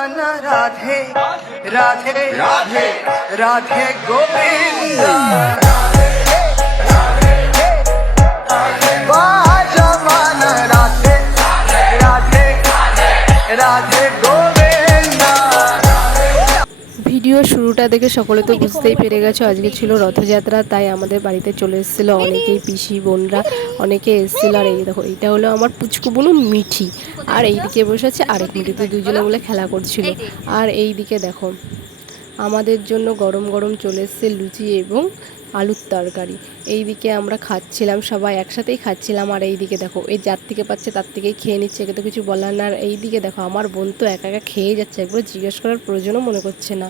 Radhe Radhe Radhe Radhe Govinda Radhe Radhe Radhe Govinda. Video শুরুটা দেখে সকলে তো বুঝতেই পেরে গেছো আজকে ছিল রথযাত্রা, তাই আমাদের বাড়িতে চলে এসেছিলো অনেকেই, পিসি বোনরা অনেকে এসেছিলো। আর এই দেখো, এটা হলো আমার পুচকু বোনু মিঠি, আর এইদিকে বসে আছে আরেক মিঠি, তো দুজনে বলে খেলা করছিল। আর এই দিকে দেখো আমাদের জন্য গরম গরম চলে এসছে লুচি এবং আলুর তরকারি। এই দিকে আমরা খাচ্ছিলাম, সবাই একসাথেই খাচ্ছিলাম। আর এই দিকে দেখো, এই যার থেকে পাচ্ছে তার থেকেই খেয়ে নিচ্ছে, একে তো কিছু বলার না। আর এই দিকে দেখো আমার বোন তো একা একা খেয়ে যাচ্ছে, একবার জিজ্ঞেস করার প্রয়োজনও মনে করছে না।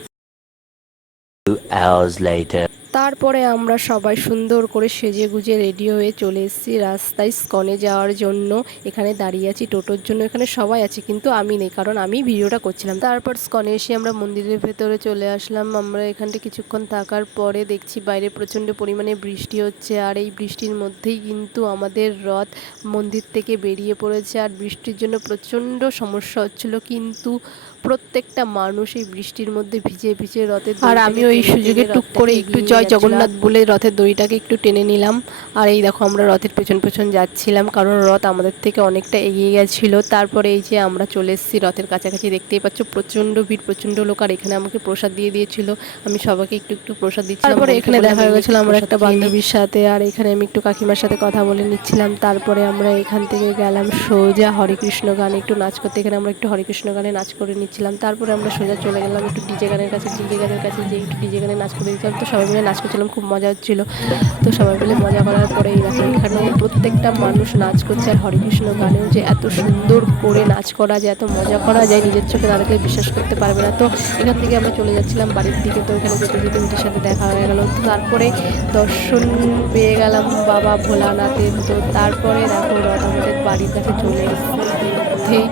2 hours later. তারপরে আমরা সবাই সুন্দর করে সেজে গুজে রেডি হয়ে চলে এসেছি রাস্তায় স্কনে যাওয়ার জন্য। এখানে দাঁড়িয়ে আছি টোটোর জন্য, এখানে সবাই আছে কিন্তু আমি নেই, কারণ আমি ভিডিওটা করছিলাম। তারপর স্কনে এসে আমরা মন্দিরের ভেতরে চলে আসলাম। আমরা এখানটা কিছুক্ষণ থাকার পরে দেখছি বাইরে প্রচণ্ড পরিমাণে বৃষ্টি হচ্ছে, আর এই বৃষ্টির মধ্যেই কিন্তু আমাদের রথ মন্দির থেকে বেরিয়ে পড়েছে। আর বৃষ্টির জন্য প্রচণ্ড সমস্যা হচ্ছিল, কিন্তু প্রত্যেকটা মানুষ এই বৃষ্টির মধ্যে ভিজে ভিজে রথের, আর আমি ওই সুযোগে টুক করে একটু জয় জগন্নাথ বলে রথের দড়িটাকে একটু টেনে নিলাম। আর এই দেখো আমরা রথের পেছন পেছন যাচ্ছিলাম, কারণ রথ আমাদের থেকে অনেকটা এগিয়ে গেছিলো। তারপরে এই যে আমরা চলে এসেছি রথের কাছাকাছি, দেখতেই পাচ্ছ প্রচণ্ড ভিড়, প্রচণ্ড লোক। আর এখানে আমাকে প্রসাদ দিয়ে দিয়েছিল, আমি সবাইকে একটু একটু প্রসাদ দিচ্ছিলাম। তারপরে এখানে দেখা হয়ে গেছিলো আমার একটা বান্ধবীর সাথে, আর এখানে আমি একটু কাকিমার সাথে কথা বলে নিচ্ছিলাম। তারপরে আমরা এখান থেকে গেলাম সোজা হরেকৃষ্ণ গানে একটু নাচ করতে। এখানে আমরা একটু হরেকৃষ্ণ গানে নাচ করে নিচ্ছিলাম। তারপরে আমরা সোজা চলে গেলাম একটু ডিজে গানের কাছে, ডিজে গানের কাছে যে একটু ডিজে গানে নাচ করে দিচ্ছিলাম। তো সবাই মিলে নাচ করছিলাম, খুব মজা হচ্ছিলো। তো সবাই মিলে মজা করার পরে এই দেখো এখানে প্রত্যেকটা মানুষ নাচ করছে। আর হরেকৃষ্ণ গানেও যে এত সুন্দর করে নাচ করা যায়, এত মজা করা যায়, নিজের চোখে না দেখলে বিশ্বাস করতে পারবে না। তো এখান থেকে আমরা চলে যাচ্ছিলাম বাড়ির দিকে। তো এখানে যেতে যেতে মিটির সাথে দেখা হয়ে গেল। তো তারপরে দর্শন পেয়ে গেলাম বাবা ভোলানাথের। তো তারপরে দেখো রথ আমাদের বাড়ির কাছে চলে এসেছেই।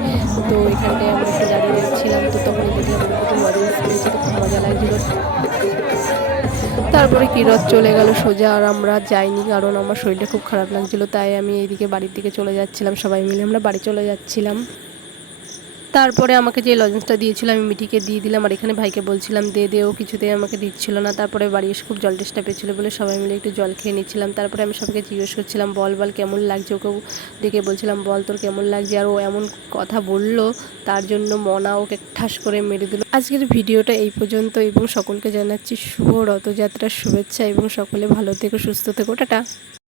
তো এখানটায় আমরা একটু দাঁড়িয়ে দেখছিলাম, তো তখনই দেখলাম খুব মজা পেয়েছি, তো খুব মজা লাগছিল। তারপরে কি রথ চলে গেল সোজা, আর আমরা যাইনি, কারণ আমার শরীরটা খুব খারাপ লাগছিলো, তাই আমি এইদিকে বাড়ির দিকে চলে যাচ্ছিলাম। সবাই মিলে আমরা বাড়ি চলে যাচ্ছিলাম। তারপরে আমাকে যে লজেন্সটা দিয়েছিল আমি মিঠিকে দিয়ে দিলাম, আর এখানে ভাইকে বলছিলাম দে দে, ও কিছুতেই আমাকে দিচ্ছিল না। তারপরে বাড়ি এসে খুব জল টেস্টা পেয়েছিলো বলে সবাই মিলে একটু জল খেয়ে নিচ্ছিলাম। তারপরে আমি সবাইকে জিজ্ঞেস করছিলাম বল বল কেমন লাগছে, ওকেও দেখে বলছিলাম বল তোর কেমন লাগছে। আর ও এমন কথা বললো, তার জন্য মনা ওকে ঠাস করে মেরে দিল। আজকের ভিডিওটা এই পর্যন্ত, এবং সকলকে জানাচ্ছি শুভ রথযাত্রার শুভেচ্ছা, এবং সকলে ভালো থেকো, সুস্থ থেকো, টাটা।